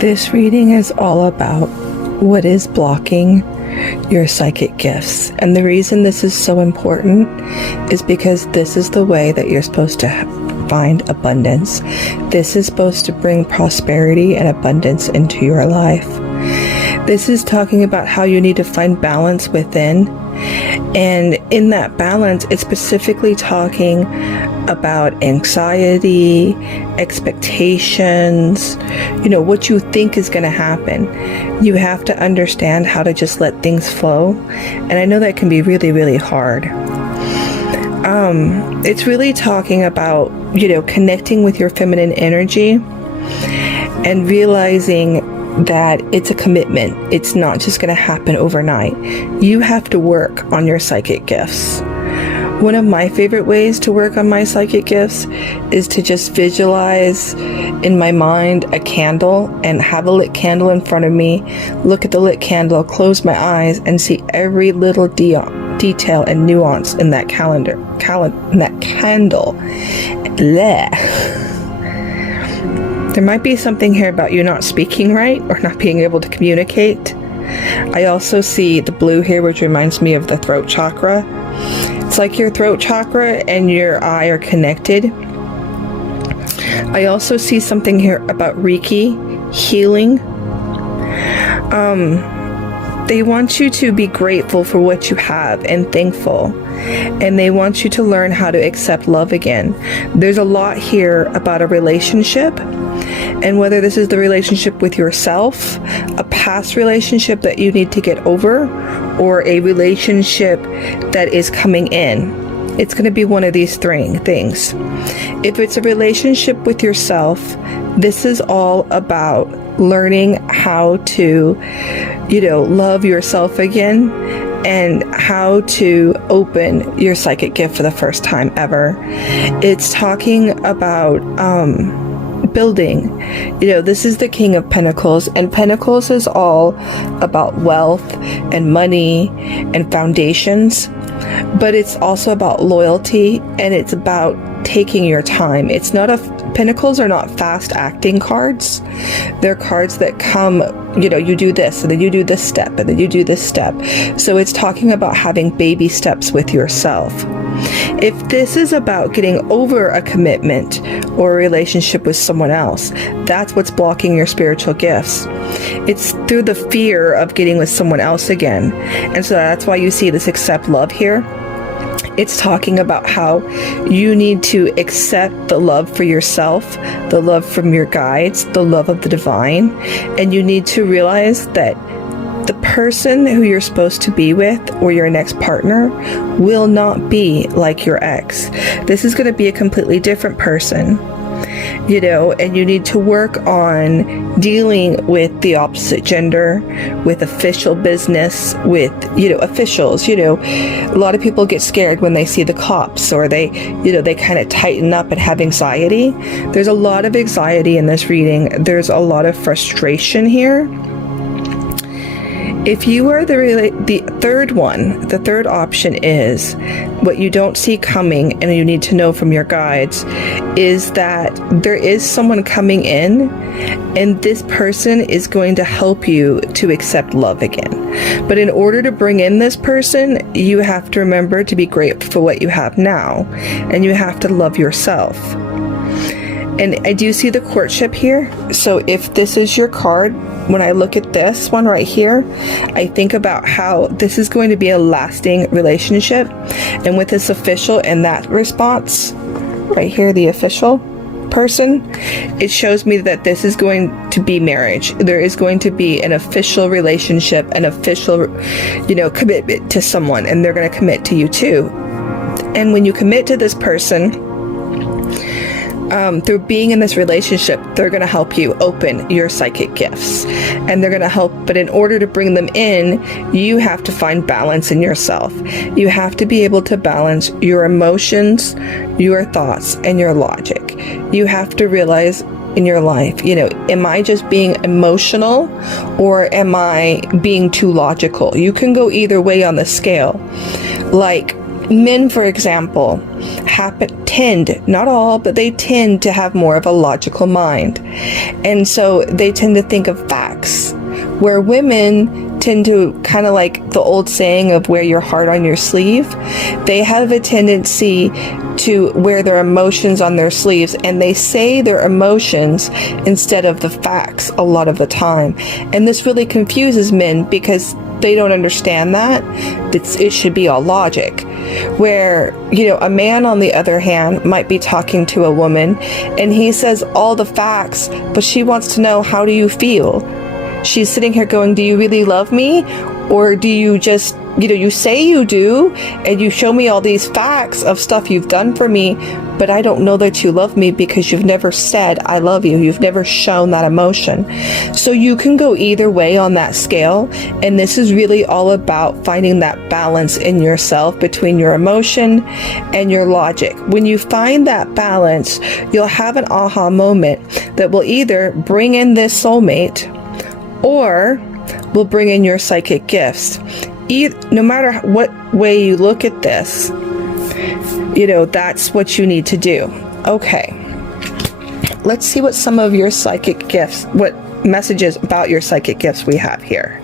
This reading is all about what is blocking your psychic gifts. And the reason this is so important is because this is the way that you're supposed to find abundance. This is supposed to bring prosperity and abundance into your life. This is talking about how you need to find balance within. And in that balance, it's specifically talking about anxiety, expectations, what you think is going to happen. You have to understand how to just let things flow. And I know that can be really, really hard. It's really talking about, connecting with your feminine energy and realizing that it's a commitment. It's not just going to happen overnight. You have to work on your psychic gifts. One of my favorite ways to work on my psychic gifts is to just visualize in my mind a candle and have a lit candle in front of me, look at the lit candle, close my eyes, and see every little detail and nuance in that candle. Blech. There might be something here about you not speaking right or not being able to communicate. I also see the blue here, which reminds me of the throat chakra. It's like your throat chakra and your eye are connected. I also see something here about Reiki, healing. They want you to be grateful for what you have and thankful. And they want you to learn how to accept love again. There's a lot here about a relationship. And whether this is the relationship with yourself, a past relationship that you need to get over, or a relationship that is coming in. It's going to be one of these three things. If it's a relationship with yourself, this is all about learning how to, love yourself again and how to open your psychic gift for the first time ever. It's talking about building. This is the King of Pentacles, and Pentacles is all about wealth and money and foundations, but it's also about loyalty, and it's about taking your time. Pentacles are not fast acting cards. They're cards that come, you do this, and then you do this step, and then you do this step. So it's talking about having baby steps with yourself. If this is about getting over a commitment or a relationship with someone else, that's what's blocking your spiritual gifts. It's through the fear of getting with someone else again. And so that's why you see this accept love here. It's talking about how you need to accept the love for yourself, the love from your guides, the love of the divine, and you need to realize that the person who you're supposed to be with or your next partner will not be like your ex. This is going to be a completely different person, and you need to work on dealing with the opposite gender, with official business, with, officials. A lot of people get scared when they see the cops, or they kind of tighten up and have anxiety. There's a lot of anxiety in this reading. There's a lot of frustration here. If you are the third one, the third option is what you don't see coming and you need to know from your guides is that there is someone coming in and this person is going to help you to accept love again. But in order to bring in this person, you have to remember to be grateful for what you have now, and you have to love yourself. And I do see the courtship here. So if this is your card, when I look at this one right here, I think about how this is going to be a lasting relationship. And with this official and that response, right here, the official person, it shows me that this is going to be marriage. There is going to be an official relationship, an official, commitment to someone, and they're going to commit to you too. And when you commit to this person, through being in this relationship, they're going to help you open your psychic gifts, and they're going to help. But in order to bring them in, you have to find balance in yourself. You have to be able to balance your emotions, your thoughts, and your logic. You have to realize in your life, am I just being emotional or am I being too logical? You can go either way on the scale. Like, Men, for example, not all, but they tend to have more of a logical mind. And so they tend to think of facts, where women tend to, kind of like the old saying of wear your heart on your sleeve. They have a tendency to wear their emotions on their sleeves, and they say their emotions instead of the facts a lot of the time. And this really confuses men because they don't understand that it should be all logic. Where, a man, on the other hand, might be talking to a woman and he says all the facts, but she wants to know, how do you feel? She's sitting here going, do you really love me? Or do you just, you say you do, and you show me all these facts of stuff you've done for me, but I don't know that you love me because you've never said, I love you. You've never shown that emotion. So you can go either way on that scale. And this is really all about finding that balance in yourself between your emotion and your logic. When you find that balance, you'll have an aha moment that will either bring in this soulmate or will bring in your psychic gifts. No matter what way you look at this, that's what you need to do. Okay, let's see what some of your psychic gifts, what messages about your psychic gifts we have here.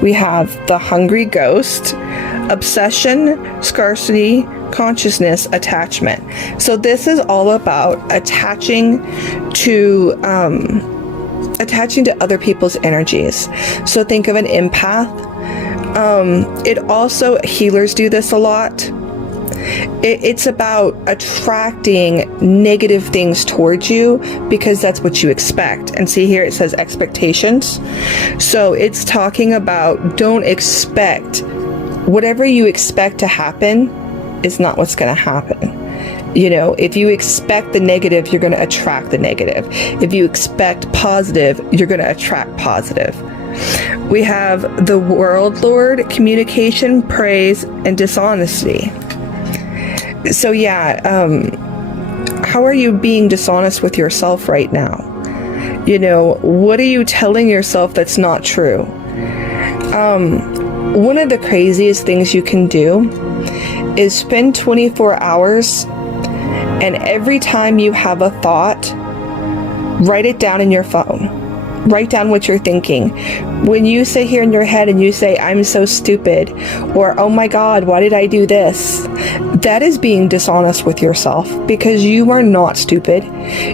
We have the hungry ghost, obsession, scarcity, consciousness, attachment. So this is all about attaching to other people's energies. So think of an empath. It also, healers do this a lot. It's about attracting negative things towards you because that's what you expect. And see here, it says expectations. So it's talking about, don't expect, whatever you expect to happen is not what's going to happen. If you expect the negative, you're going to attract the negative. If you expect positive, you're going to attract positive. We have the World Lord, communication, praise, and dishonesty. So yeah, how are you being dishonest with yourself right now? What are you telling yourself that's not true? One of the craziest things you can do is spend 24 hours, and every time you have a thought, write it down in your phone. Write down what you're thinking. When you sit here in your head and you say, I'm so stupid, or, oh my God, why did I do this? That is being dishonest with yourself, because you are not stupid.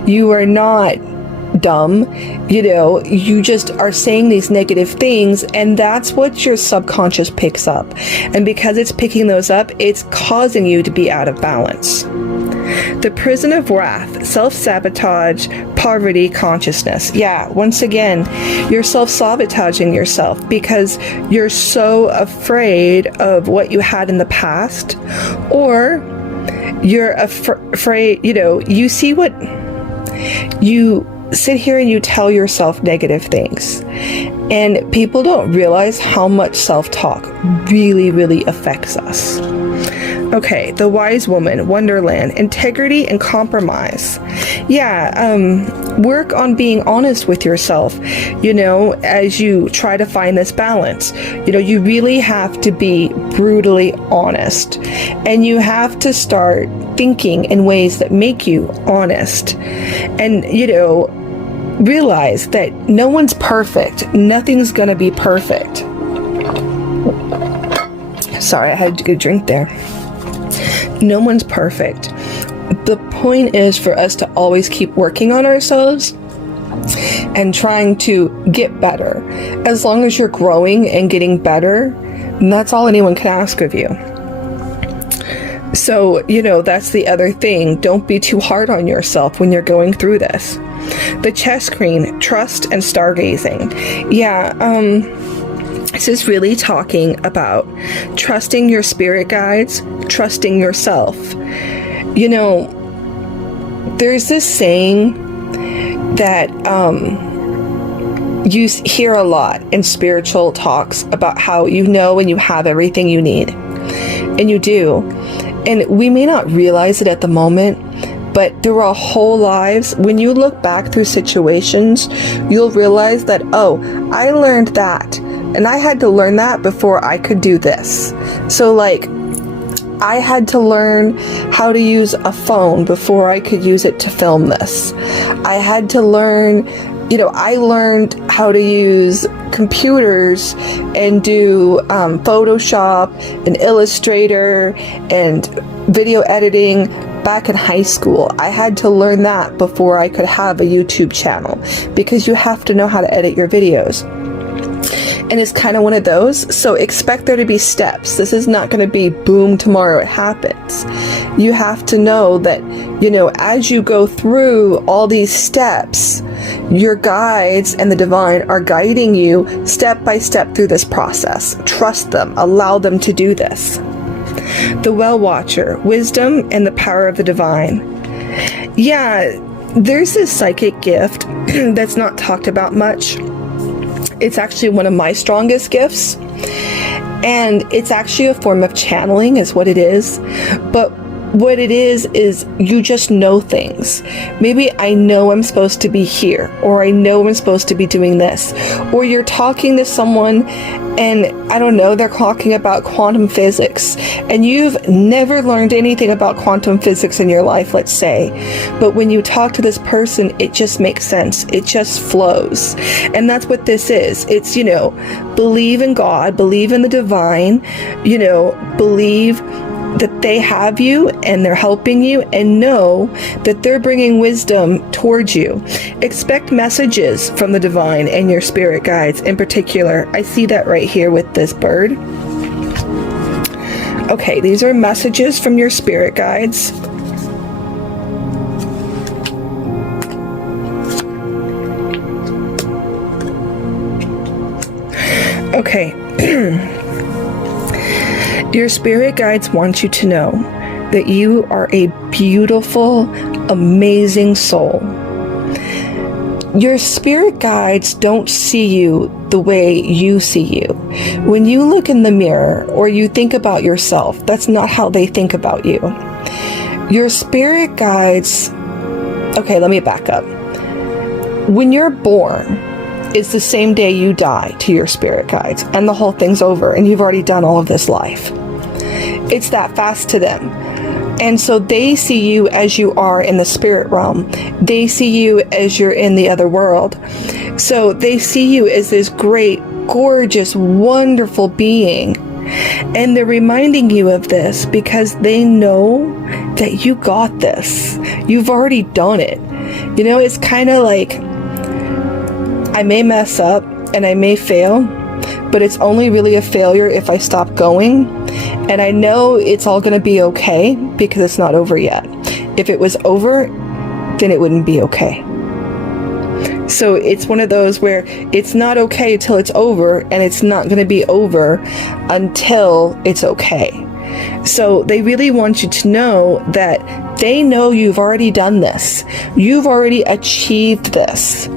You are not dumb. You just are saying these negative things, and that's what your subconscious picks up. And because it's picking those up, it's causing you to be out of balance. The prison of wrath, self-sabotage, poverty, consciousness. Yeah, once again, you're self-sabotaging yourself because you're so afraid of what you had in the past, or you're afraid, you see what you sit here and you tell yourself negative things, and people don't realize how much self-talk really, really affects us. Okay, the wise woman, wonderland, integrity and compromise. Yeah, work on being honest with yourself, as you try to find this balance. You really have to be brutally honest, and you have to start thinking in ways that make you honest. And, realize that no one's perfect. Nothing's gonna be perfect. Sorry, I had to get a drink there. No one's perfect. The point is for us to always keep working on ourselves and trying to get better. As long as you're growing and getting better, that's all anyone can ask of you. So, that's the other thing. Don't be too hard on yourself when you're going through this. The chess queen, trust and stargazing. Yeah, this is really talking about trusting your spirit guides, trusting yourself. There's this saying that you hear a lot in spiritual talks about how and you have everything you need. And you do. And we may not realize it at the moment, but through our whole lives, when you look back through situations, you'll realize that, oh, I learned that, and I had to learn that before I could do this. So I had to learn how to use a phone before I could use it to film this. I had to learn, I learned how to use computers and do Photoshop and Illustrator and video editing back in high school. I had to learn that before I could have a YouTube channel, because you have to know how to edit your videos. And it's kind of one of those. So expect there to be steps. This is not going to be boom, tomorrow it happens. You have to know that, as you go through all these steps, your guides and the divine are guiding you step by step through this process. Trust them. Allow them to do this. The Well Watcher, wisdom and the power of the divine. Yeah, there's this psychic gift that's not talked about much. It's actually one of my strongest gifts, and it's actually a form of channeling is what it is. But what it is you just know things. Maybe I know I'm supposed to be here, or I know I'm supposed to be doing this, or you're talking to someone and I don't know, they're talking about quantum physics and you've never learned anything about quantum physics in your life, let's say. But when you talk to this person, it just makes sense. It just flows. And that's what this is. It's, believe in God, believe in the divine, believe that they have you and they're helping you, and know that they're bringing wisdom towards you. Expect messages from the divine and your spirit guides in particular. I see that right here with this bird. Okay, these are messages from your spirit guides. Okay. Your spirit guides want you to know that you are a beautiful, amazing soul. Your spirit guides don't see you the way you see you. When you look in the mirror or you think about yourself, that's not how they think about you. Your spirit guides... Okay, let me back up. When you're born, it's the same day you die to your spirit guides, and the whole thing's over, and you've already done all of this life. It's that fast to them. And so they see you as you are in the spirit realm. They see you as you're in the other world. So they see you as this great, gorgeous, wonderful being. And they're reminding you of this because they know that you got this. You've already done it. It's kind of like, I may mess up and I may fail, but it's only really a failure if I stop going. And I know it's all going to be okay because it's not over yet. If it was over, then it wouldn't be okay. So it's one of those where it's not okay till it's over, and it's not going to be over until it's okay. So they really want you to know that they know you've already done this. You've already achieved this.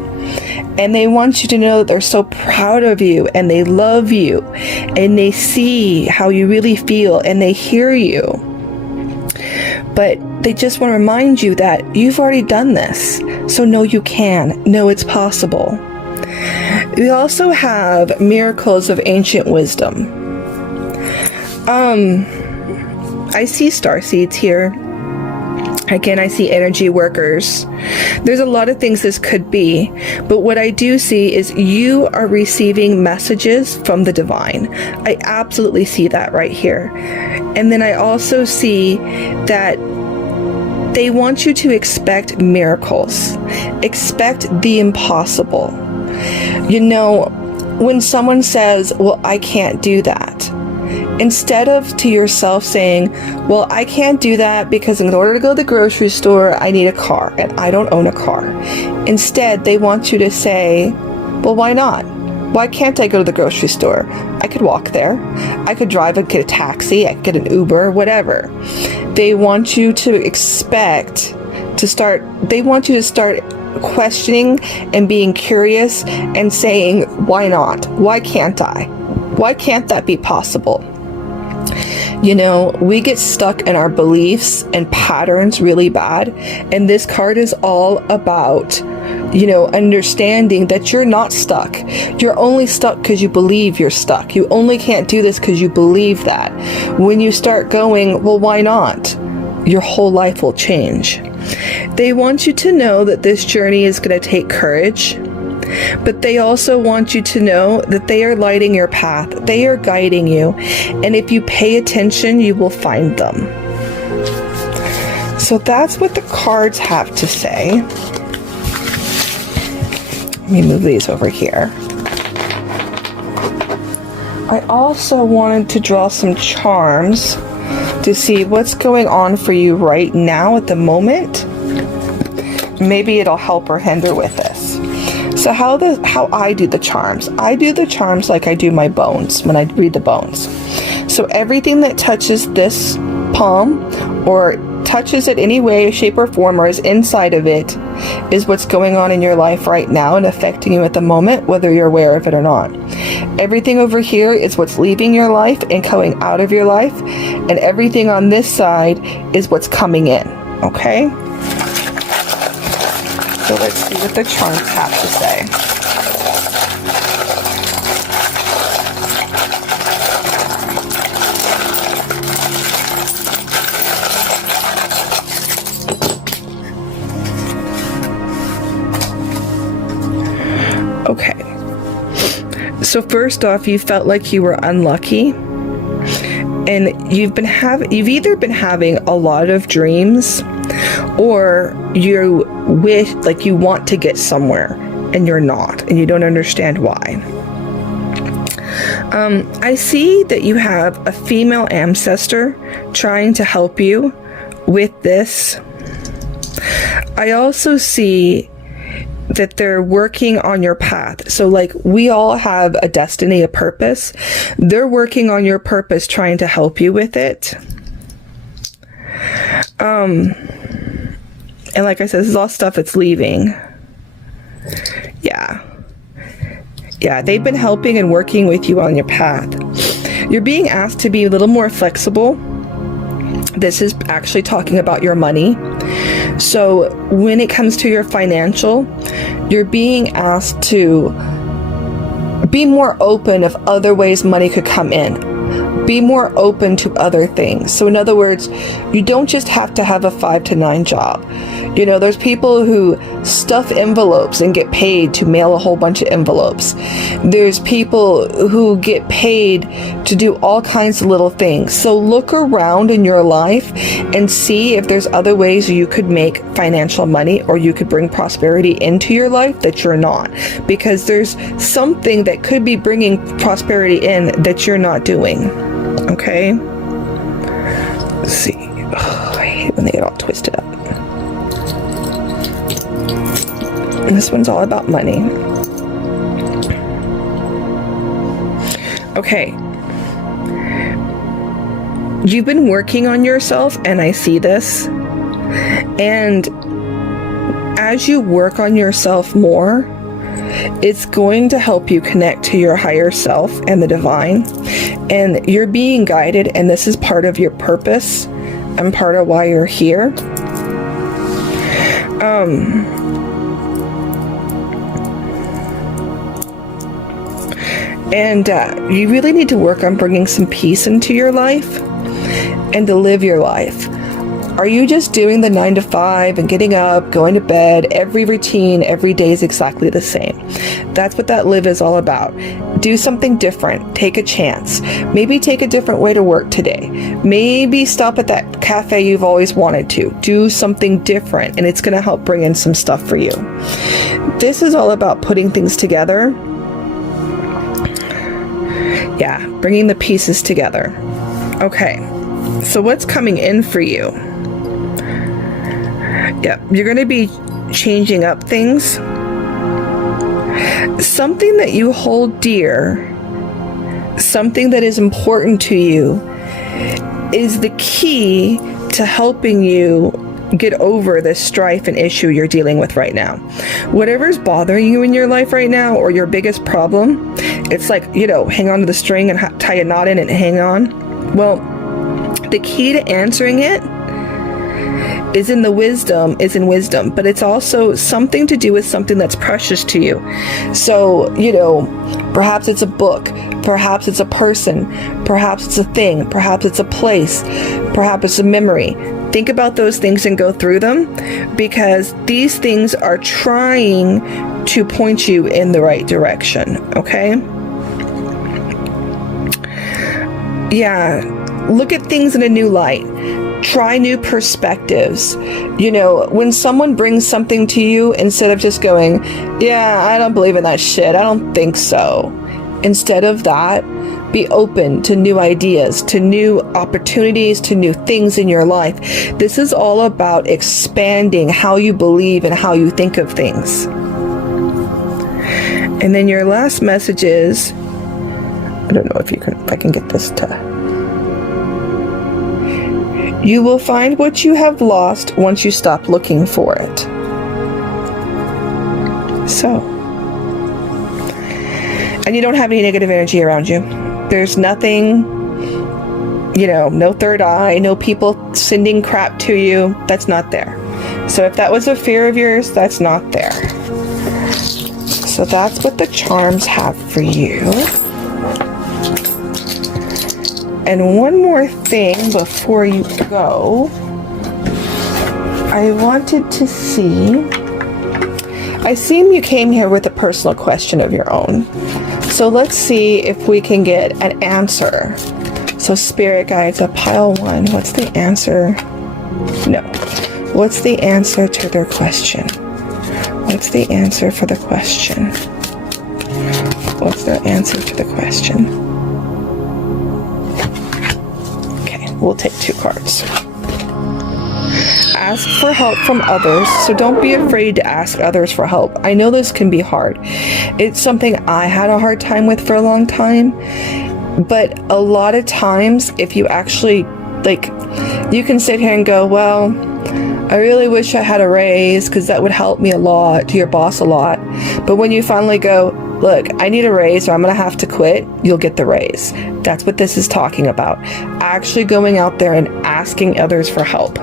And they want you to know that they're so proud of you, and they love you, and they see how you really feel, and they hear you. But they just want to remind you that you've already done this. So know you can. Know it's possible. We also have miracles of ancient wisdom. I see star seeds here. Again, I see energy workers. There's a lot of things this could be, but what I do see is you are receiving messages from the divine. I absolutely see that right here. And then I also see that they want you to expect miracles. Expect the impossible. When someone says, well, I can't do that, instead of to yourself saying, well, I can't do that because in order to go to the grocery store, I need a car and I don't own a car. Instead, they want you to say, well, why not? Why can't I go to the grocery store? I could walk there. I could drive and get a taxi. I could get an Uber, whatever. They want you to they want you to start questioning and being curious and saying, why not? Why can't I? Why can't that be possible? We get stuck in our beliefs and patterns really bad. And this card is all about understanding that you're not stuck. You're only stuck because you believe you're stuck. You only can't do this because you believe that. When you start going, well, why not? Your whole life will change. They want you to know that this journey is going to take courage, but they also want you to know that they are lighting your path. They are guiding you. And if you pay attention, you will find them. So that's what the cards have to say. Let me move these over here. I also wanted to draw some charms to see what's going on for you right now at the moment. Maybe it'll help or hinder with this. So how I do the charms. I do the charms like I do my bones when I read the bones. So everything that touches this palm or touches it any way, shape, or form, or is inside of it, is what's going on in your life right now and affecting you at the moment, whether you're aware of it or not. Everything over here is what's leaving your life and going out of your life, and everything on this side is what's coming in. Okay? So let's see what the charms have to say. Okay, so first off, you felt like you were unlucky, and you've either been having a lot of dreams, or you wish, like you want to get somewhere, and you're not, and you don't understand why. I see that you have a female ancestor trying to help you with this. I also see that they're working on your path. So like we all have a destiny, a purpose. They're working on your purpose, trying to help you with it. And like I said, this is all stuff that's leaving. Yeah, they've been helping and working with you on your path. You're being asked to be a little more flexible. This is actually talking about your money. So when it comes to your financial, you're being asked to be more open of other ways money could come in. Be more open to other things. So in other words, you don't just have to have a 5 to 9 job. There's people who stuff envelopes and get paid to mail a whole bunch of envelopes. There's people who get paid to do all kinds of little things. So look around in your life and see if there's other ways you could make financial money, or you could bring prosperity into your life that you're not. Because there's something that could be bringing prosperity in that you're not doing. Okay? Let's see. Oh, I hate when they get all twisted up. And this one's all about money. Okay. You've been working on yourself, and I see this. And as you work on yourself more, it's going to help you connect to your higher self and the divine. And you're being guided, and this is part of your purpose and part of why you're here. And you really need to work on bringing some peace into your life and to live your life. Are you just doing the 9 to 5 and getting up, going to bed, every routine, every day is exactly the same? That's what that live is all about. Do something different. Take a chance. Maybe take a different way to work today. Maybe stop at that cafe you've always wanted to. Do something different, and it's going to help bring in some stuff for you. This is all about putting things together. Yeah, bringing the pieces together. Okay, so what's coming in for you? Yeah, you're going to be changing up things. Something that you hold dear, something that is important to you, is the key to helping you get over this strife and issue you're dealing with right now. Whatever's bothering you in your life right now, or your biggest problem, it's like, hang on to the string and tie a knot in it and hang on. Well, the key to answering it is in wisdom, but it's also something to do with something that's precious to you. So, perhaps it's a book, perhaps it's a person, perhaps it's a thing, perhaps it's a place, perhaps it's a memory. Think about those things and go through them, because these things are trying to point you in the right direction, okay? Yeah, look at things in a new light. Try new perspectives. When someone brings something to you, instead of just going, yeah, I don't believe in that shit, I don't think so. Instead of that, be open to new ideas, to new opportunities, to new things in your life. This is all about expanding how you believe and how you think of things. And then your last message is, I don't know if I can get this to... You will find what you have lost once you stop looking for it. So, and you don't have any negative energy around you. There's nothing, no third eye, no people sending crap to you. That's not there. So if that was a fear of yours, that's not there. So that's what the charms have for you. And one more thing before you go. I wanted to see, I assume you came here with a personal question of your own. So let's see if we can get an answer. So Spirit Guides, a pile 1, what's the answer? No. What's the answer to their question? What's the answer for the question? What's their answer to the question? Okay, we'll take 2 cards. Ask for help from others. So don't be afraid to ask others for help. I know this can be hard. It's something I had a hard time with for a long time. But a lot of times, if you actually, you can sit here and go, well, I really wish I had a raise because that would help me a lot, to your boss a lot. But when you finally go, look, I need a raise or I'm going to have to quit, you'll get the raise. That's what this is talking about. Actually going out there and asking others for help.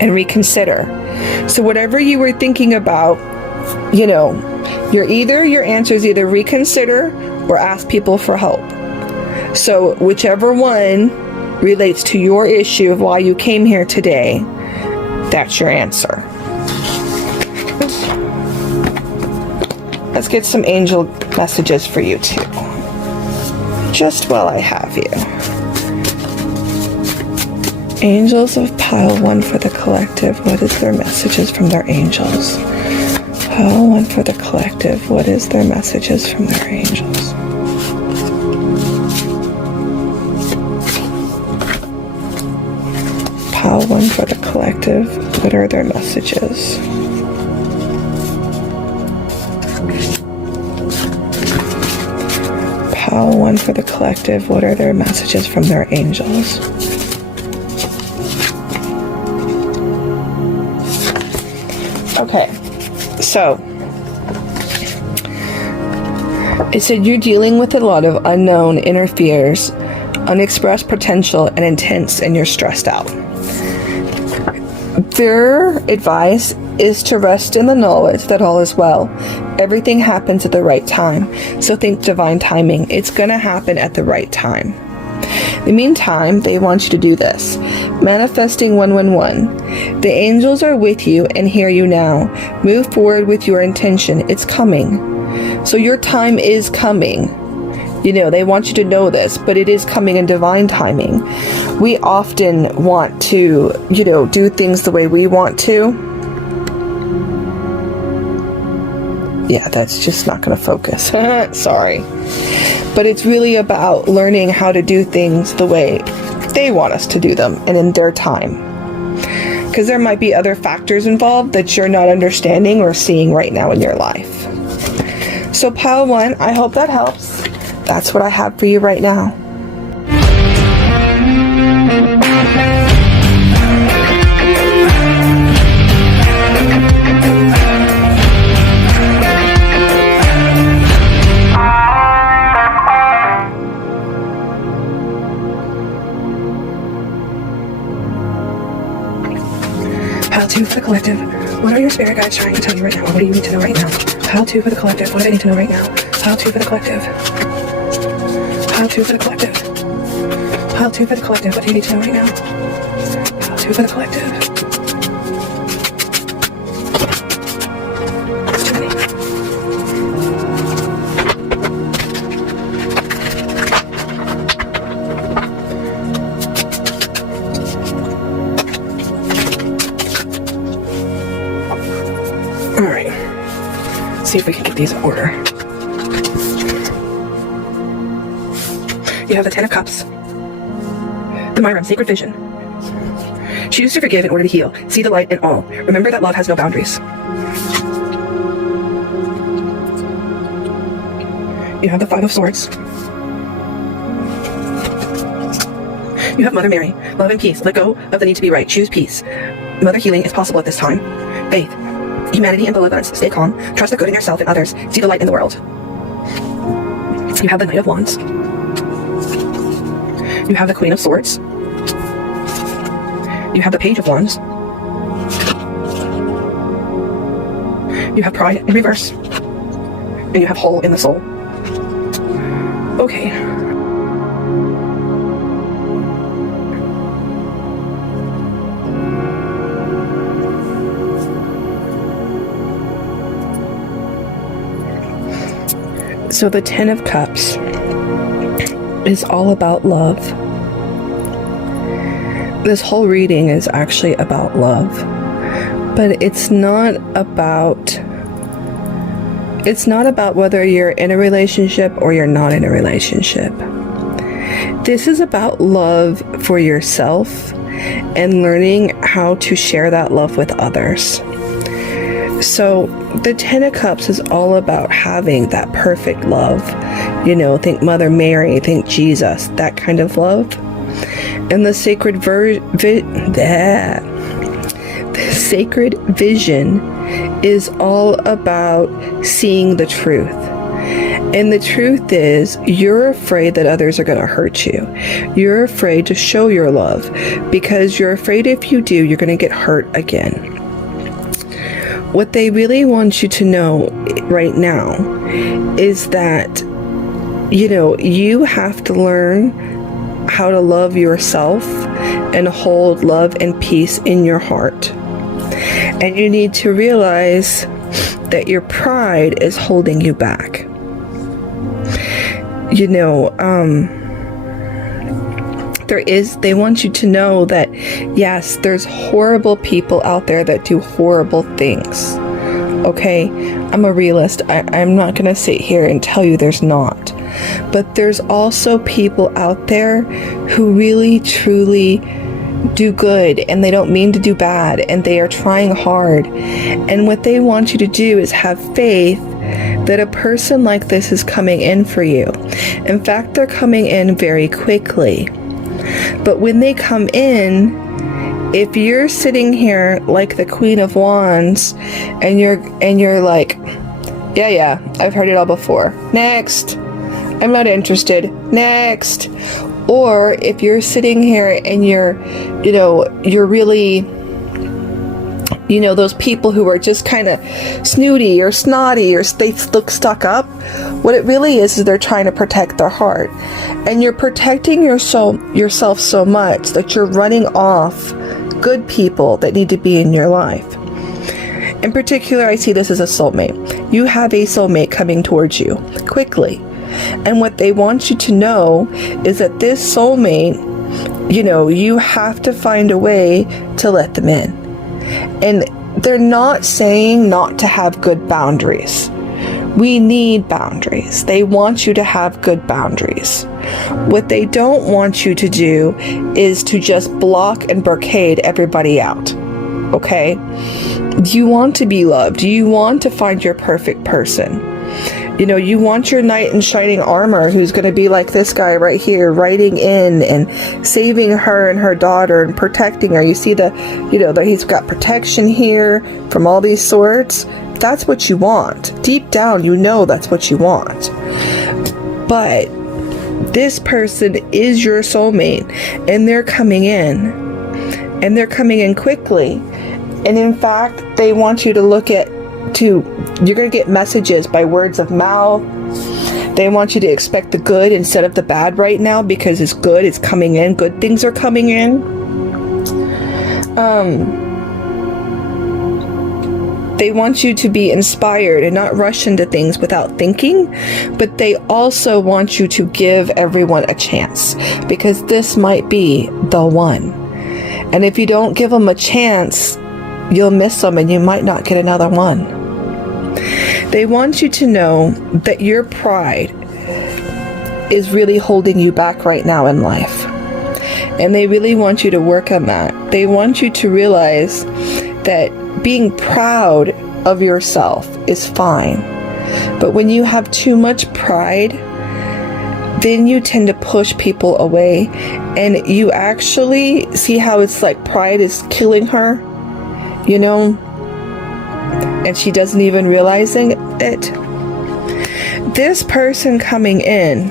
And reconsider. So whatever you were thinking about, your answer is either reconsider or ask people for help. So whichever one relates to your issue of why you came here today, that's your answer. Let's get some angel messages for you too. Just while I have you. Angels of pile 1 for the collective. What is their messages from their angels? Pile 1 for the collective. What is their messages from their angels? Pile 1 for the collective. What are their messages? Pile 1 for the collective. What are their messages from their angels? Okay, so it said you're dealing with a lot of unknown inner fears, unexpressed potential, and intense, and you're stressed out. Their advice is to rest in the knowledge that all is well. Everything happens at the right time. So think divine timing. It's going to happen at the right time. In the meantime, they want you to do this. Manifesting 111. The angels are with you and hear you now. Move forward with your intention. It's coming. So your time is coming. They want you to know this, but it is coming in divine timing. We often want to, do things the way we want to. Yeah, that's just not going to focus. Sorry. But it's really about learning how to do things the way they want us to do them and in their time. Because there might be other factors involved that you're not understanding or seeing right now in your life. So pile 1, I hope that helps. That's what I have for you right now. Pile 2 for the collective. What are your spirit guides trying to tell you right now? What do you need to know right now? Pile 2 for the collective. What do they need to know right now? Pile 2 for the collective. Pile 2 for the collective. Pile 2 for the collective. What do you need to know right now? Pile 2 for the collective. It's too many. Alright. See if we can get these in order. You have the 10 of Cups. The Myron, Sacred Vision. Choose to forgive in order to heal. See the light in all. Remember that love has no boundaries. You have the 5 of Swords. You have Mother Mary. Love and peace. Let go of the need to be right. Choose peace. Mother healing is possible at this time. Faith. Humanity and benevolence. Stay calm. Trust the good in yourself and others. See the light in the world. You have the Knight of Wands. You have the Queen of Swords. You have the Page of Wands. You have Pride in reverse. And you have Hole in the Soul. Okay. So the 10 of Cups is all about love. This whole reading is actually about love, but it's not about whether you're in a relationship or you're not in a relationship. This is about love for yourself and learning how to share that love with others. So the 10 of Cups is all about having that perfect love. You know, think Mother Mary, think Jesus, that kind of love. And the sacred vision is all about seeing the truth. And the truth is, you're afraid that others are going to hurt you. You're afraid to show your love because you're afraid if you do, you're going to get hurt again. What they really want you to know right now is that, you know, you have to learn how to love yourself and hold love and peace in your heart. And you need to realize that your pride is holding you back. You know, they want you to know that, yes, there's horrible people out there that do horrible things. Okay? I'm a realist. I'm not going to sit here and tell you there's not. But there's also people out there who really, truly do good, and they don't mean to do bad, and they are trying hard. And what they want you to do is have faith that a person like this is coming in for you. In fact, they're coming in very quickly. But when they come in, if you're sitting here like the Queen of Wands and you're like, yeah, I've heard it all before. Next. I'm not interested. Next. Or if you're sitting here and you're really, those people who are just kind of snooty or snotty or they look stuck up, what it really is they're trying to protect their heart. And you're protecting yourself so much that you're running off good people that need to be in your life. In particular, I see this as a soulmate. You have a soulmate coming towards you quickly. And what they want you to know is that this soulmate, you have to find a way to let them in. And they're not saying not to have good boundaries. We need boundaries. They want you to have good boundaries. What they don't want you to do is to just block and blockade everybody out. Okay? Do you want to be loved? Do you want to find your perfect person? You want your knight in shining armor who's going to be like this guy right here, riding in and saving her and her daughter and protecting her. You see that he's got protection here from all these swords. That's what you want. Deep down, that's what you want. But this person is your soulmate, and they're coming in. And they're coming in quickly. And in fact, they want you to you're going to get messages by words of mouth. They want you to expect the good instead of the bad right now, because it's good, it's coming in, good things are coming in. They want you to be inspired and not rush into things without thinking, but they also want you to give everyone a chance, because this might be the one. And if you don't give them a chance, you'll miss them and you might not get another one. They want you to know that your pride is really holding you back right now in life. And they really want you to work on that. They want you to realize that being proud of yourself is fine. But when you have too much pride, then you tend to push people away. And you actually see how it's like pride is killing her, you know? And she doesn't even realizing it. This person coming in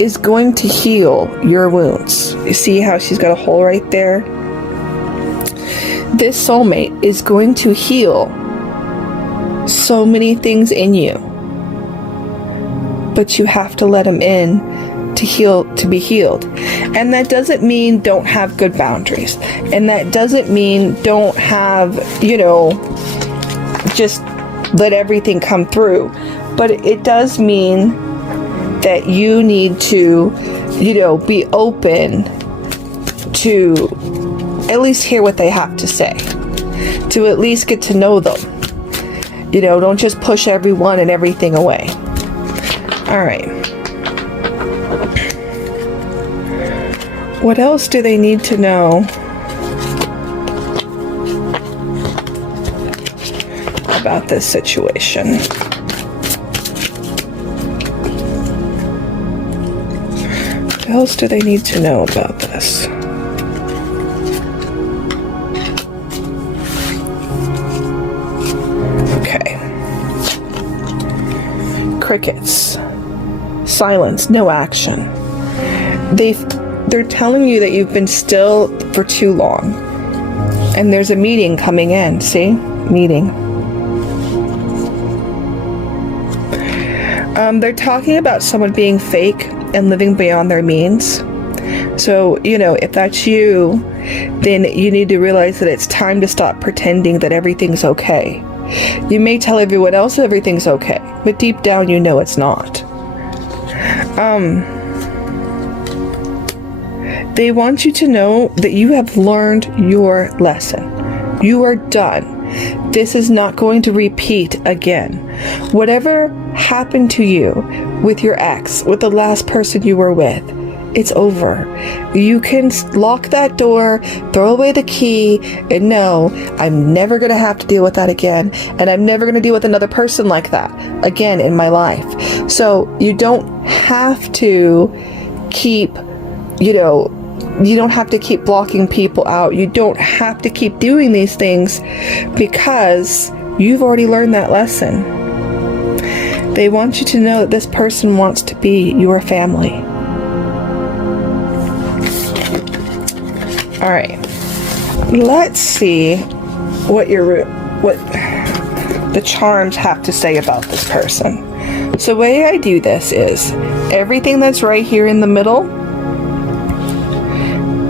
is going to heal your wounds. You see how she's got a hole right there? This soulmate is going to heal so many things in you. But you have to let him in to heal, to be healed. And that doesn't mean don't have good boundaries. And that doesn't mean don't have, just let everything come through. But it does mean that you need to, be open to at least hear what they have to say, to at least get to know them. Don't just push everyone and everything away. All right. What else do they need to know about this situation? What else do they need to know about this? Okay. Crickets. Silence. No action. They're telling you that you've been still for too long. And there's a meeting coming in. See? Meeting. They're talking about someone being fake and living beyond their means. So, if that's you, then you need to realize that it's time to stop pretending that everything's okay. You may tell everyone else everything's okay, but deep down you know it's not. They want you to know that you have learned your lesson. You are done. This is not going to repeat again. Whatever happened to you with your ex, with the last person you were with, it's over. You can lock that door, throw away the key, and know, I'm never going to have to deal with that again. And I'm never going to deal with another person like that again in my life. So you don't have to keep, you don't have to keep blocking people out. You don't have to keep doing these things because you've already learned that lesson. They want you to know that this person wants to be your family. All right. Let's see what the charms have to say about this person. So the way I do this is everything that's right here in the middle,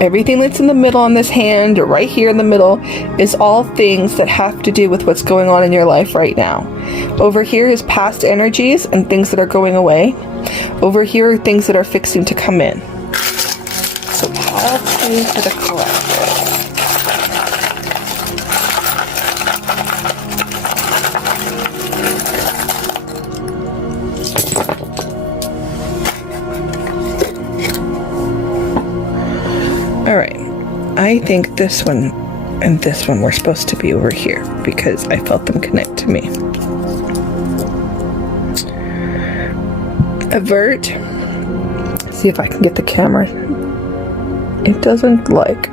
everything that's in the middle on this hand or right here in the middle is all things that have to do with what's going on in your life right now. Over here is past energies and things that are going away. Over here are things that are fixing to come in. So pile 2 for the collective. Alright, I think this one and this one were supposed to be over here because I felt them connect to me. Avert. See if I can get the camera. It doesn't like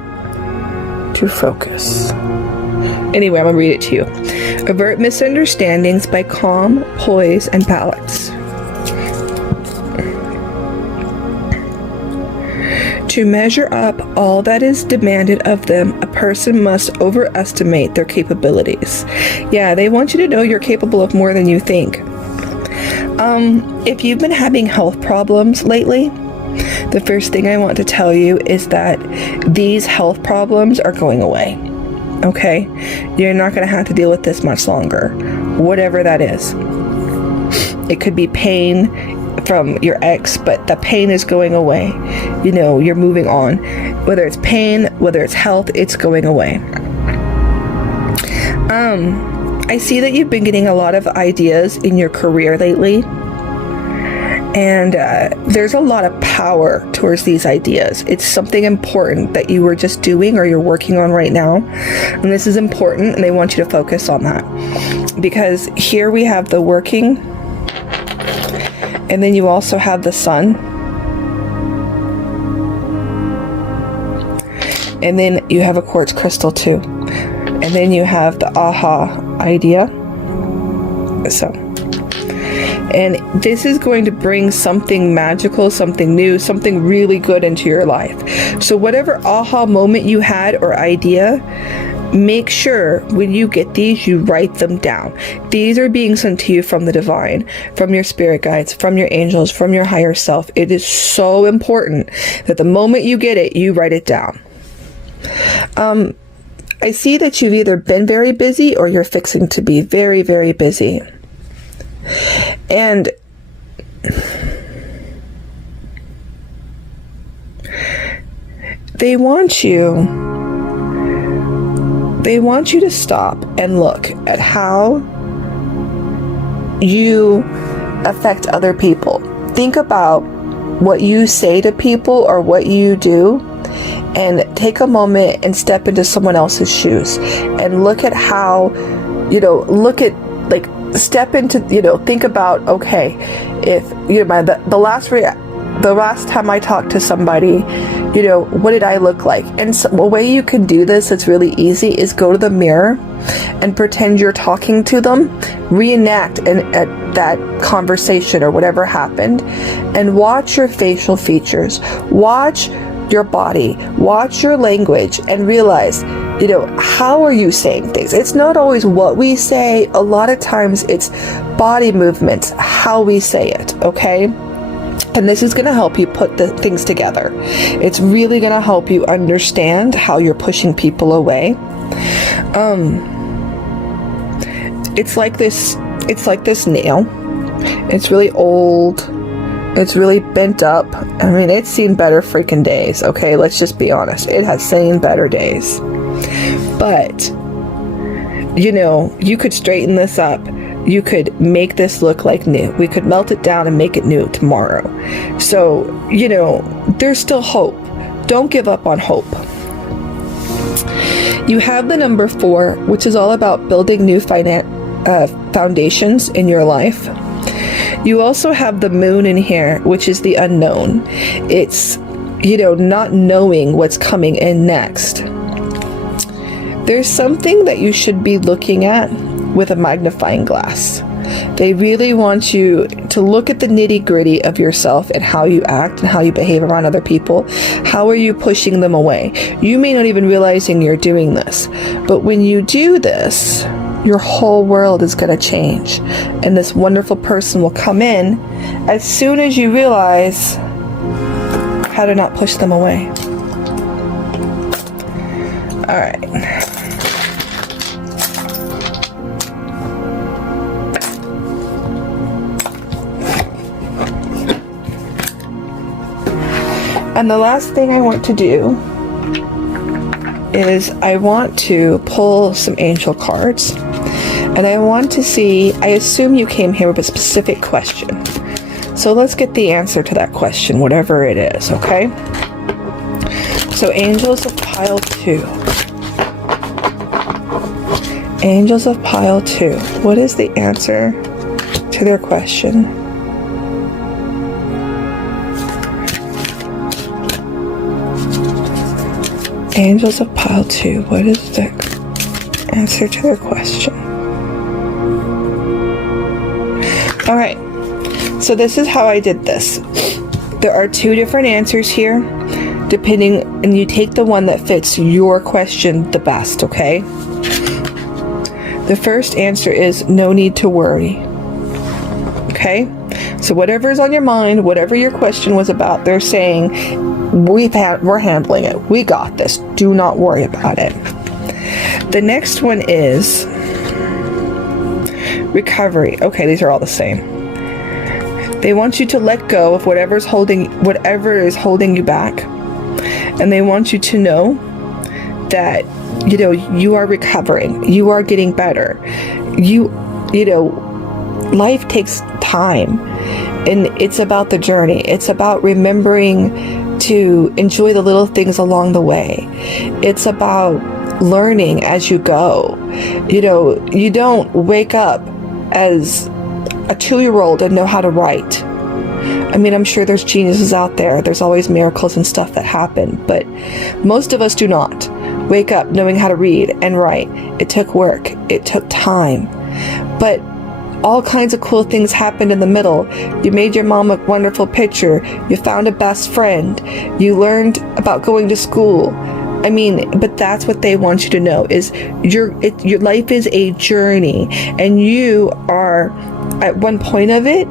to focus. Anyway, I'm going to read it to you. Avert misunderstandings by calm, poise, and balance. To measure up all that is demanded of them, a person must overestimate their capabilities. Yeah, they want you to know you're capable of more than you think. If you've been having health problems lately, the first thing I want to tell you is that these health problems are going away. Okay? You're not going to have to deal with this much longer. Whatever that is. It could be pain from your ex, but the pain is going away. You know, you're moving on. Whether it's pain, whether it's health, it's going away. I see that you've been getting a lot of ideas in your career lately. And there's a lot of power towards these ideas. It's something important that you were just doing or you're working on right now. And this is important, and they want you to focus on that. Because here we have the working, and then you also have the sun. And then you have a quartz crystal too. And then you have the aha idea. So. And this is going to bring something magical, something new, something really good into your life. So whatever aha moment you had or idea, make sure when you get these, you write them down. These are being sent to you from the divine, from your spirit guides, from your angels, from your higher self. It is so important that the moment you get it, you write it down. I see that you've either been very busy or you're fixing to be very, very busy. And they want you to stop and look at how you affect other people. Think about what you say to people or what you do, and take a moment and step into someone else's shoes and look at how, step into, think about, okay, if, the last time I talked to somebody, what did I look like? And so, a way you can do this that's really easy is go to the mirror and pretend you're talking to them, reenact that conversation or whatever happened, and watch your facial features, watch your body, watch your language, and realize, how are you saying things? It's not always what we say. A lot of times it's body movements, how we say it, okay? And this is going to help you put the things together. It's really going to help you understand how you're pushing people away. It's like this nail. It's really old. It's really bent up. I mean, it's seen better freaking days, okay? Let's just be honest. It has seen better days. But, you could straighten this up. You could make this look like new. We could melt it down and make it new tomorrow. So, there's still hope. Don't give up on hope. You have the number 4, which is all about building new foundations in your life. You also have the moon in here, which is the unknown. It's, not knowing what's coming in next. There's something that you should be looking at with a magnifying glass. They really want you to look at the nitty-gritty of yourself and how you act and how you behave around other people. How are you pushing them away? You may not even realizing you're doing this, but when you do this, your whole world is going to change, and this wonderful person will come in as soon as you realize how to not push them away. All right. And the last thing I want to do is I want to pull some angel cards, and I want to see, I assume you came here with a specific question. So let's get the answer to that question, whatever it is, okay? So angels of pile 2. Angels of pile 2. What is the answer to their question? Angels of pile 2. What is the answer to their question? All right. So this is how I did this. There are 2 different answers here. depending, and you take the one that fits your question the best, okay? The first answer is no need to worry. Okay? So whatever is on your mind, whatever your question was about, they're saying, we're handling it. We got this. Do not worry about it. The next one is recovery. Okay, these are all the same. They want you to let go of whatever is holding you back. And they want you to know that, you are recovering. You are getting better. Life takes time, and it's about the journey. It's about remembering to enjoy the little things along the way. It's about learning as you go. You don't wake up as a 2-year-old and know how to write. I mean, I'm sure there's geniuses out there. There's always miracles and stuff that happen, but most of us do not wake up knowing how to read and write. It took work. It took time. But all kinds of cool things happened in the middle. You made your mom a wonderful picture. You found a best friend. You learned about going to school. I mean, but that's what they want you to know, is your life is a journey, and you are at one point of it,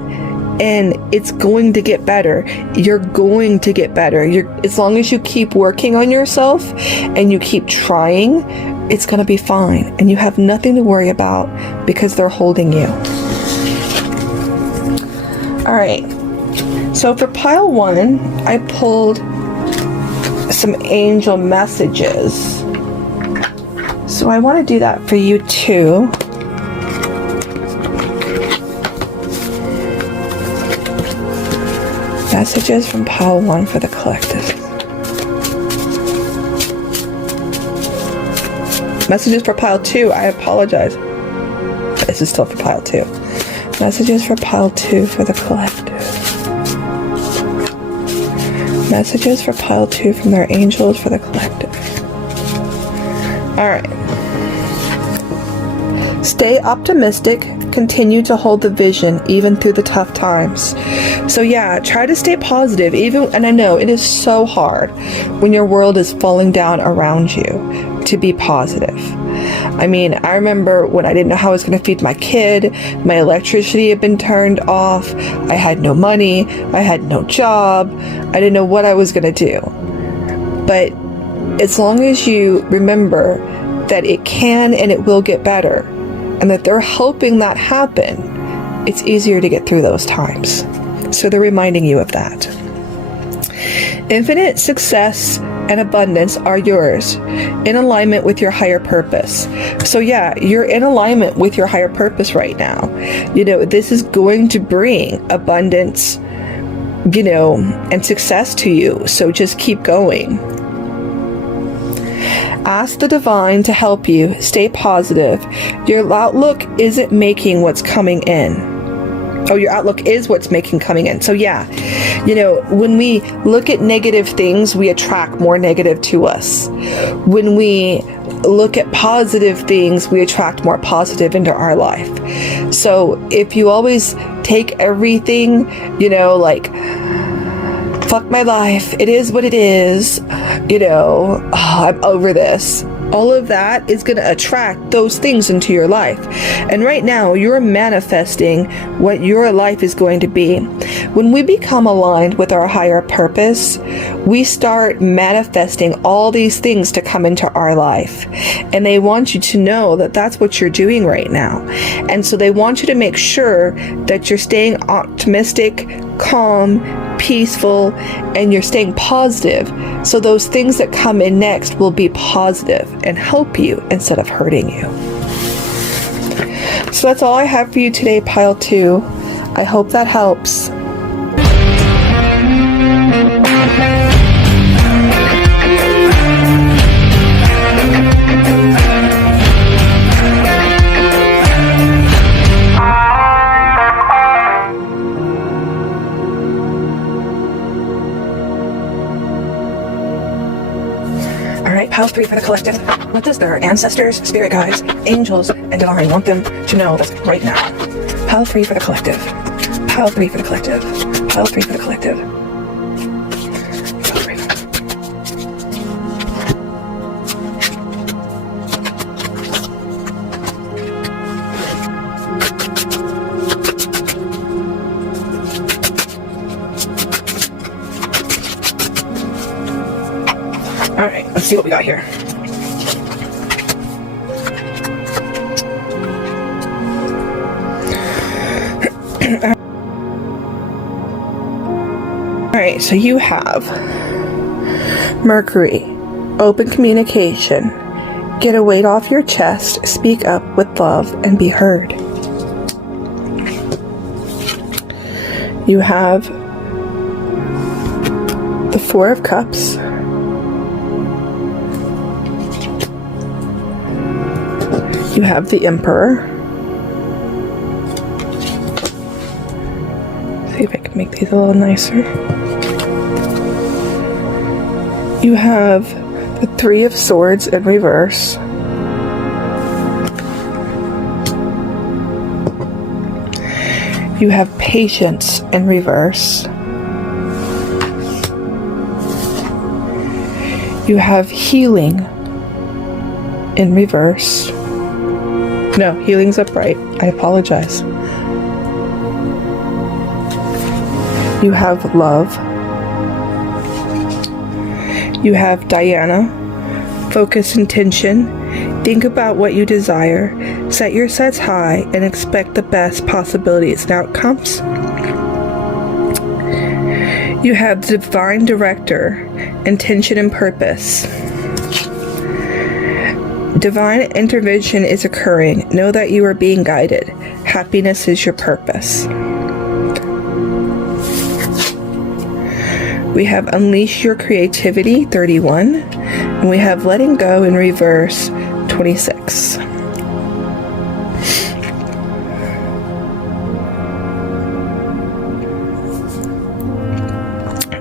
and it's going to get better. You're going to get better. As long as you keep working on yourself and you keep trying, it's going to be fine. And you have nothing to worry about because they're holding you. All right. So for pile 1, I pulled some angel messages. So I want to do that for you too. Messages from pile 1 for the collective. Messages for pile 2. I apologize. This is still for pile 2. Messages for pile 2 for the collective. Messages for pile 2 from their angels for the collective. Alright. Stay optimistic. Continue to hold the vision even through the tough times. So yeah, try to stay positive, and I know it is so hard when your world is falling down around you to be positive. I mean, I remember when I didn't know how I was going to feed my kid, my electricity had been turned off, I had no money, I had no job, I didn't know what I was going to do. But as long as you remember that it can and it will get better, and that they're helping that happen, it's easier to get through those times. So they're reminding you of that. Infinite success and abundance are yours, in alignment with your higher purpose. So yeah, you're in alignment with your higher purpose right now. This is going to bring abundance, and success to you. So just keep going. Ask the divine to help you stay positive. Your outlook isn't making what's coming in. Oh, your outlook is what's making coming in. So yeah, when we look at negative things, we attract more negative to us. When we look at positive things, we attract more positive into our life. So if you always take everything, like, fuck my life, it is what it is, I'm over this. All of that is going to attract those things into your life. And right now, you're manifesting what your life is going to be. When we become aligned with our higher purpose, we start manifesting all these things to come into our life. And they want you to know that that's what you're doing right now. And so they want you to make sure that you're staying optimistic, calm, peaceful, and you're staying positive, so those things that come in next will be positive and help you instead of hurting you. So that's all I have for you today, pile 2. I hope that helps. Pile 3 for the collective. What does their ancestors, spirit guides, angels, and divine want them to know this right now? Pile 3 for the collective. Pile 3 for the collective. Pile 3 for the collective. Pile 3. see what we got here. Alright, so you have Mercury, open communication, get a weight off your chest, speak up with love, and be heard. You have the Four of Cups, you have the Emperor. See if I can make these a little nicer. You have the Three of Swords in reverse. You have Patience in reverse. You have Healing in reverse. No, Healing's upright. I apologize. You have Love. You have Diana. Focus intention. Think about what you desire. Set your sights high and expect the best possibilities and outcomes. You have Divine Director. Intention and purpose. Divine intervention is occurring. Know that you are being guided. Happiness is your purpose. We have Unleash Your Creativity, 31. And we have Letting Go in reverse, 26.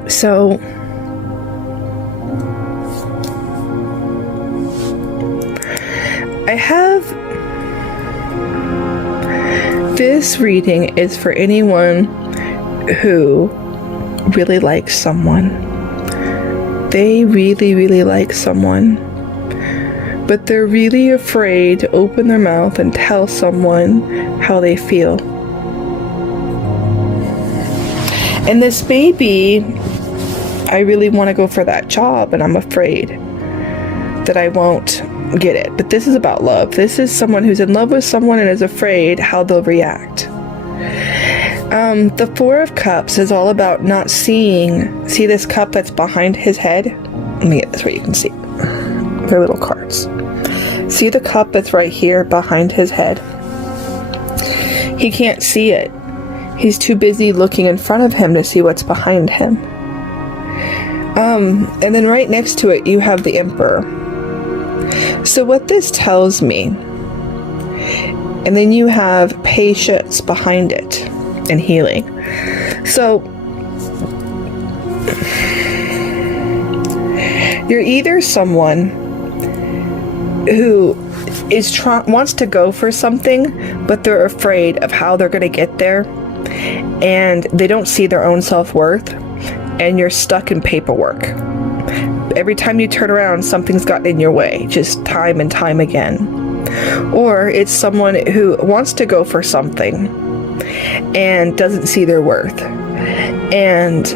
So, I have, this reading is for anyone who really likes someone. They really, really like someone, but they're really afraid to open their mouth and tell someone how they feel. And this may be, I really want to go for that job and I'm afraid that I won't get it. But this is about love. This is someone who's in love with someone and is afraid how they'll react. The Four of Cups is all about not seeing. See this cup that's behind his head? Let me get this where you can see. They're little cards. See the cup that's right here behind his head? He can't see it. He's too busy looking in front of him to see what's behind him. And then right next to it, you have the Emperor. So what this tells me, and then you have Patience behind it and Healing. So you're either someone who is wants to go for something, but they're afraid of how they're going to get there, and they don't see their own self-worth, and you're stuck in paperwork. Every time you turn around, something's gotten in your way, just time and time again. Or it's someone who wants to go for something and doesn't see their worth. And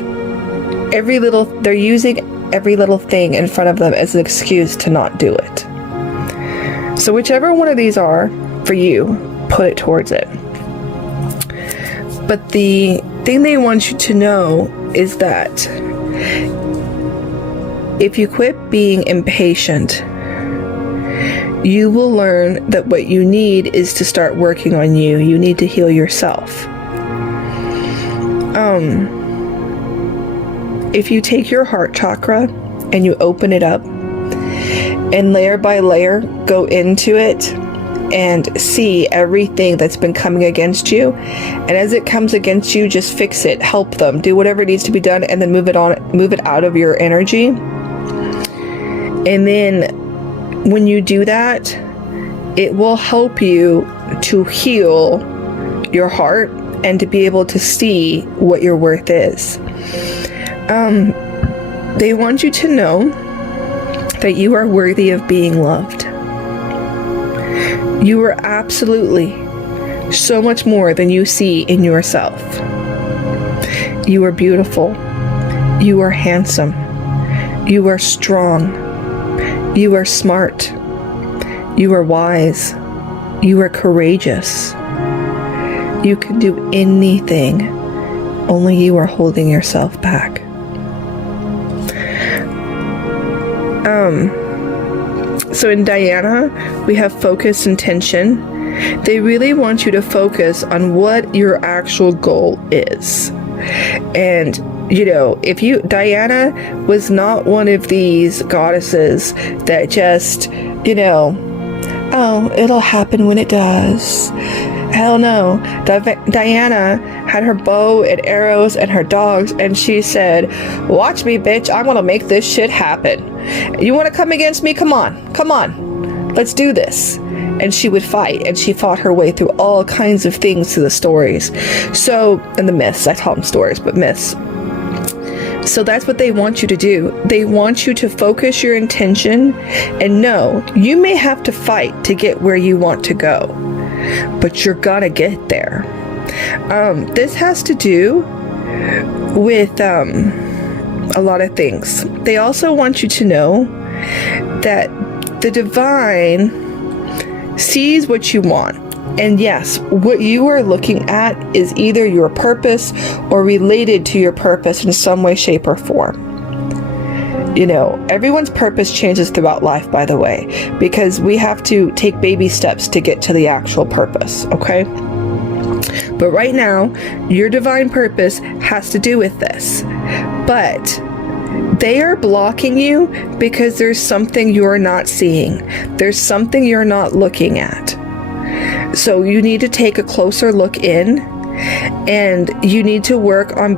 they're using every little thing in front of them as an excuse to not do it. So whichever one of these are for you, put it towards it. But the thing they want you to know is that if you quit being impatient, you will learn that what you need is to start working on you. You need to heal yourself. If you take your heart chakra and you open it up and layer by layer go into it and see everything that's been coming against you, and as it comes against you, just fix it, help them, do whatever needs to be done, and then move it out of your energy. And then when you do that, it will help you to heal your heart and to be able to see what your worth is. They want you to know that you are worthy of being loved. You are absolutely so much more than you see in yourself. You are beautiful. You are handsome. You are strong. You are smart. You are wise. You are courageous. You can do anything. Only you are holding yourself back. So in Diana, we have focus and tension. They really want you to focus on what your actual goal is. And, Diana was not one of these goddesses that just, oh, it'll happen when it does. Hell no. Diana had her bow and arrows and her dogs, and she said, watch me, bitch. I'm going to make this shit happen. You want to come against me? Come on. Let's do this. And she would fight, and she fought her way through all kinds of things through the stories. So, and the myths. I call them stories, but myths. So that's what they want you to do. They want you to focus your intention and know you may have to fight to get where you want to go, but you're gonna get there. This has to do with a lot of things. They also want you to know that the divine sees what you want. And yes, what you are looking at is either your purpose or related to your purpose in some way, shape, or form. Everyone's purpose changes throughout life, by the way, because we have to take baby steps to get to the actual purpose, okay? But right now, your divine purpose has to do with this. But they are blocking you because there's something you're not seeing. There's something you're not looking at. So you need to take a closer look in, and you need to work on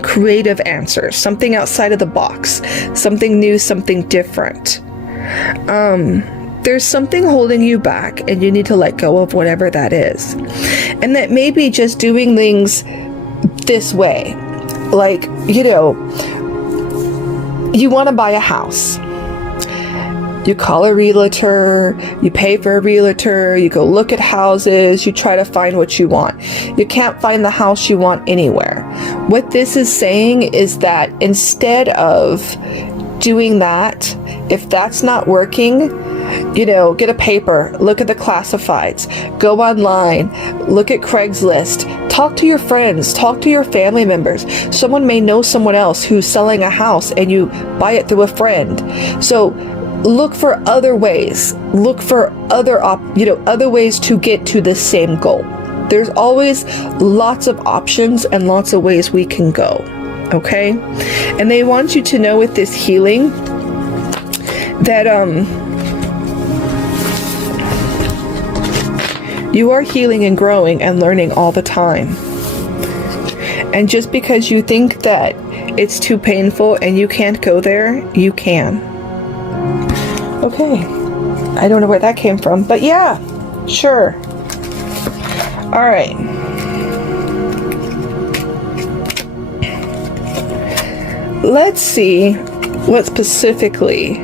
creative answers, something outside of the box, something new, something different. There's something holding you back, and you need to let go of whatever that is. And that may be just doing things this way. Like, you want to buy a house. You call a realtor, you pay for a realtor, you go look at houses, you try to find what you want. You can't find the house you want anywhere. What this is saying is that instead of doing that, if that's not working, get a paper, look at the classifieds, go online, look at Craigslist, talk to your friends, talk to your family members. Someone may know someone else who's selling a house and you buy it through a friend. So look for other ways. Look for other ways to get to the same goal. There's always lots of options and lots of ways we can go. Okay? And they want you to know with this healing that you are healing and growing and learning all the time. And just because you think that it's too painful and you can't go there, you can. Okay, I don't know where that came from, but yeah, sure. All right. Let's see what specifically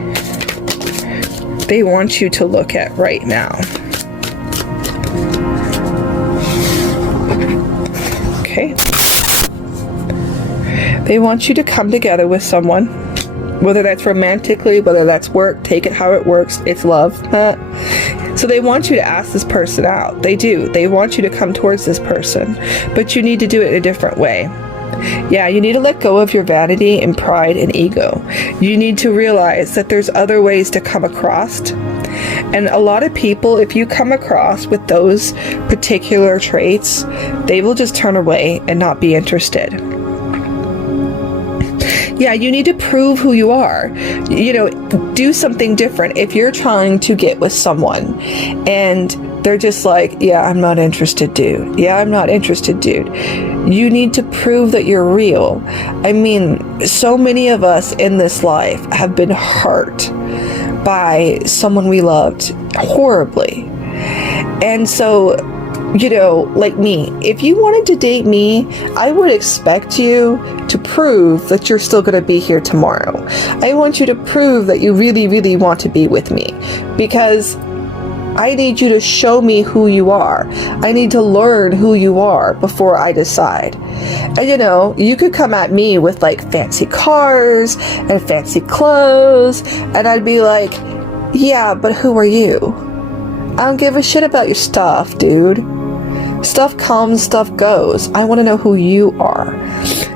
they want you to look at right now. Okay. They want you to come together with someone. Whether that's romantically, whether that's work, take it how it works, it's love. So they want you to ask this person out. They do. They want you to come towards this person. But you need to do it in a different way. Yeah, you need to let go of your vanity and pride and ego. You need to realize that there's other ways to come across. And a lot of people, if you come across with those particular traits, they will just turn away and not be interested. Yeah, you need to prove who you are. Do something different. If you're trying to get with someone and they're just like, yeah, I'm not interested, dude. Yeah, I'm not interested, dude. You need to prove that you're real. I mean, so many of us in this life have been hurt by someone we loved horribly. And so, like me, if you wanted to date me, I would expect you to prove that you're still going to be here tomorrow. I want you to prove that you really, really want to be with me, because I need you to show me who you are. I need to learn who you are before I decide. And you could come at me with like fancy cars and fancy clothes, and I'd be like, Yeah, but who are you? I don't give a shit about your stuff, dude. Stuff comes, stuff goes. I want to know who you are.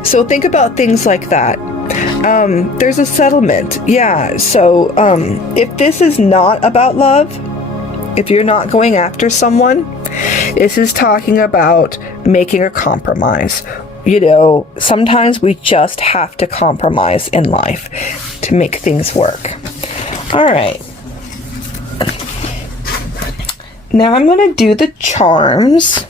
So think about things like that. There's a settlement. Yeah, so if this is not about love, if you're not going after someone, this is talking about making a compromise. You know, sometimes we just have to compromise in life to make things work. All right. Now I'm going to do the charms.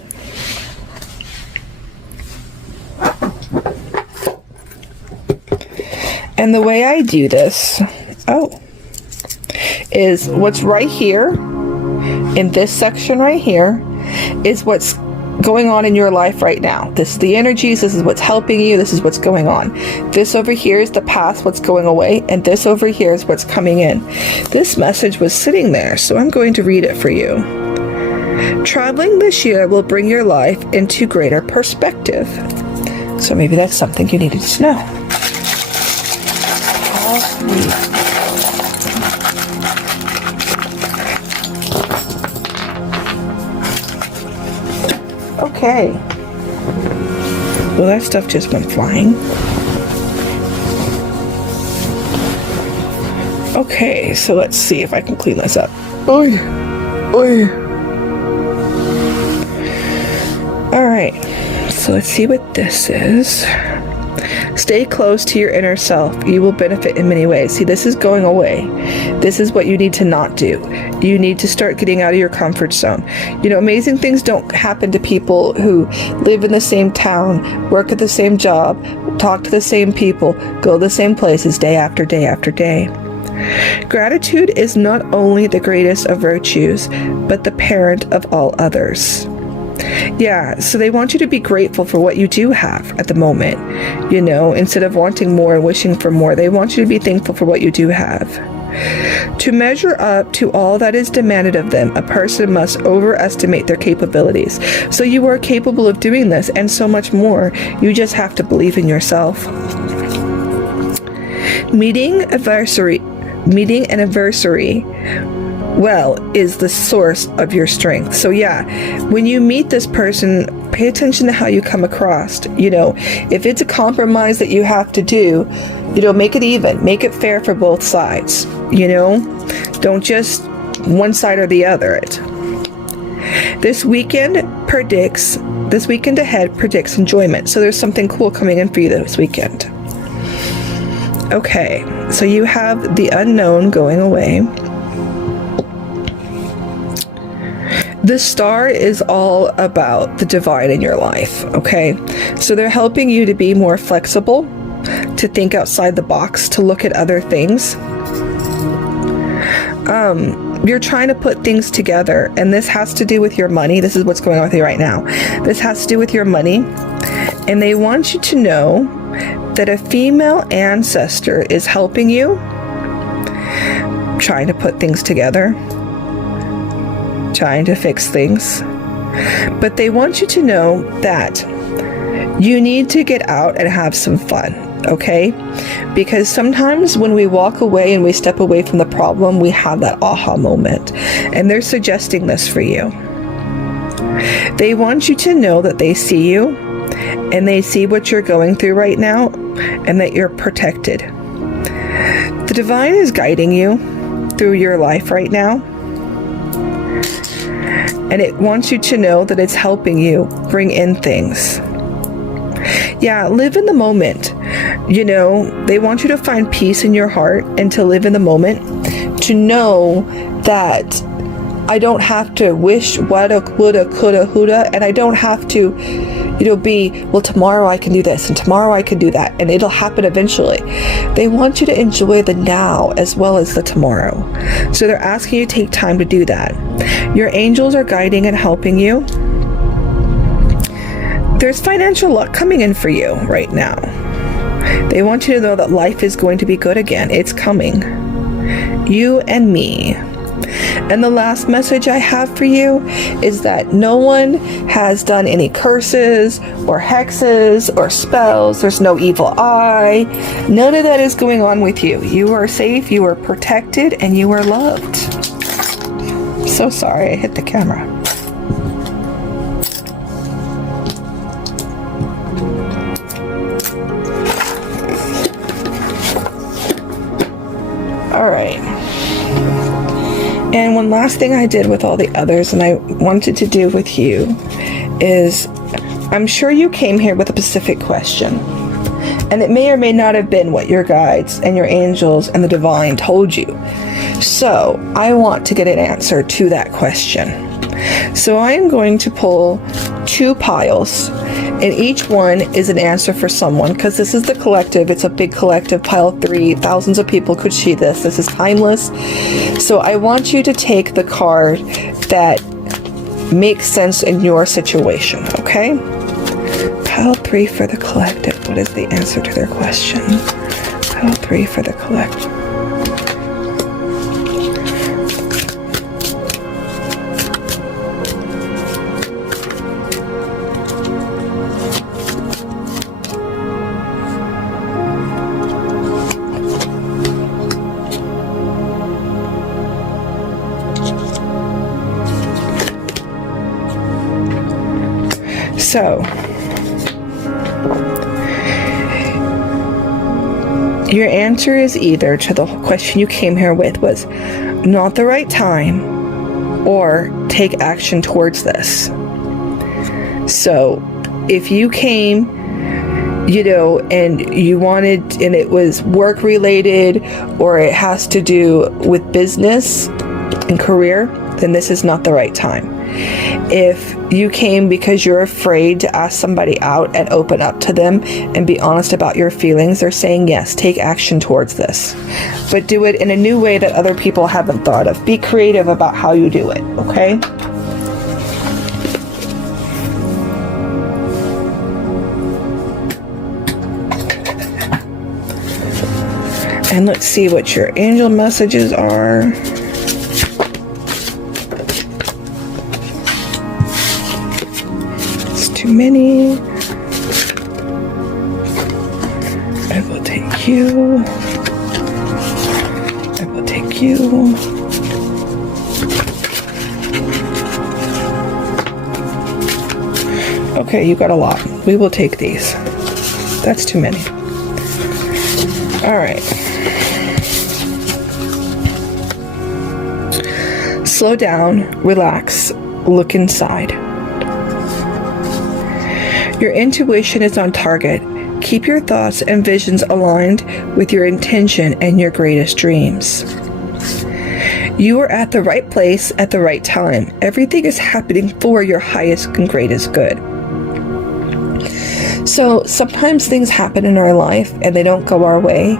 And the way I do this, is what's right here, in this section right here, is what's going on in your life right now. This is the energies, this is what's helping you, this is what's going on. This over here is the past, what's going away, and this over here is what's coming in. This message was sitting there, so I'm going to read it for you. Traveling this year will bring your life into greater perspective. So maybe that's something you needed to know. Okay. Well, that stuff just went flying. Okay, so let's see if I can clean this up. Oy. Alright, so let's see what this is. Stay close to your inner self. You will benefit in many ways. See, this is going away. This is what you need to not do. You need to start getting out of your comfort zone. You know, amazing things don't happen to people who live in the same town, work at the same job, talk to the same people, go to the same places day after day after day. Gratitude is not only the greatest of virtues, but the parent of all others. Yeah, so they want you to be grateful for what you do have at the moment. You know, instead of wanting more and wishing for more, they want you to be thankful for what you do have. To measure up to all that is demanded of them, a person must overestimate their capabilities. So you are capable of doing this and so much more. You just have to believe in yourself. Meeting an adversary well is the source of your strength. So yeah, when you meet this person, pay attention to how you come across. You know, if it's a compromise that you have to do, you know, make it even, make it fair for both sides. You know, don't just one side or the other it. This weekend ahead predicts enjoyment. So there's something cool coming in for you this weekend. Okay, so you have the unknown going away. The star is all about the divine in your life, okay? So they're helping you to be more flexible, to think outside the box, to look at other things. You're trying to put things together, and this has to do with your money. This is what's going on with you right now. This has to do with your money, and they want you to know that a female ancestor is helping you, trying to put things together, trying to fix things. But they want you to know that you need to get out and have some fun, okay? Because sometimes when we walk away and we step away from the problem, we have that aha moment. And they're suggesting this for you. They want you to know that they see you and they see what you're going through right now and that you're protected. The divine is guiding you through your life right now. And it wants you to know that it's helping you bring in things. Yeah, live in the moment. You know, they want you to find peace in your heart and to live in the moment. To know that I don't have to wish, woulda, coulda, huda, and I don't have to, you know, be, well, tomorrow I can do this and tomorrow I can do that, and it'll happen eventually. They want you to enjoy the now as well as the tomorrow. So they're asking you to take time to do that. Your angels are guiding and helping you. There's financial luck coming in for you right now. They want you to know that life is going to be good again. It's coming. You and me. And the last message I have for you is that no one has done any curses or hexes or spells. There's no evil eye. None of that is going on with you. You are safe, you are protected, and you are loved. So sorry I hit the camera. All right. And one last thing I did with all the others, and I wanted to do with you, is I'm sure you came here with a specific question. And it may or may not have been what your guides and your angels and the divine told you. So I want to get an answer to that question. So I am going to pull 2 piles, and each one is an answer for someone, because this is the collective. It's a big collective. Pile 3, thousands of people could see this. This is timeless. So I want you to take the card that makes sense in your situation, okay? Pile 3 for the collective. What is the answer to their question? Pile 3 for the collective. So, your answer is either to the question you came here with was not the right time, or take action towards this. So, if you came, and you wanted, and it was work related, or it has to do with business and career, then this is not the right time. If you came because you're afraid to ask somebody out and open up to them and be honest about your feelings, they're saying yes, take action towards this. But do it in a new way that other people haven't thought of. Be creative about how you do it, okay? And let's see what your angel messages are. Too many. I will take you. I will take you. Okay, you got a lot. We will take these. That's too many. All right. Slow down, relax, look inside. Your intuition is on target. Keep your thoughts and visions aligned with your intention and your greatest dreams. You are at the right place at the right time. Everything is happening for your highest and greatest good. So sometimes things happen in our life and they don't go our way.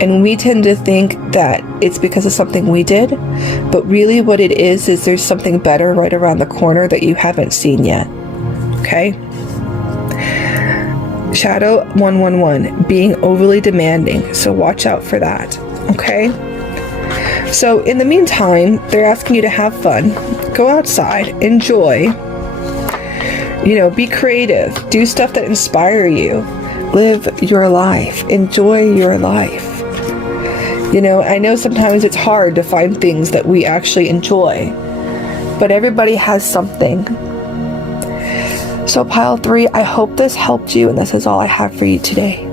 And we tend to think that it's because of something we did. But really what it is there's something better right around the corner that you haven't seen yet. Okay? Shadow 111, being overly demanding. So watch out for that. Okay? So in the meantime, they're asking you to have fun. Go outside. Enjoy. Be creative. Do stuff that inspire you. Live your life. Enjoy your life. I know sometimes it's hard to find things that we actually enjoy, but everybody has something. So pile 3, I hope this helped you, and this is all I have for you today.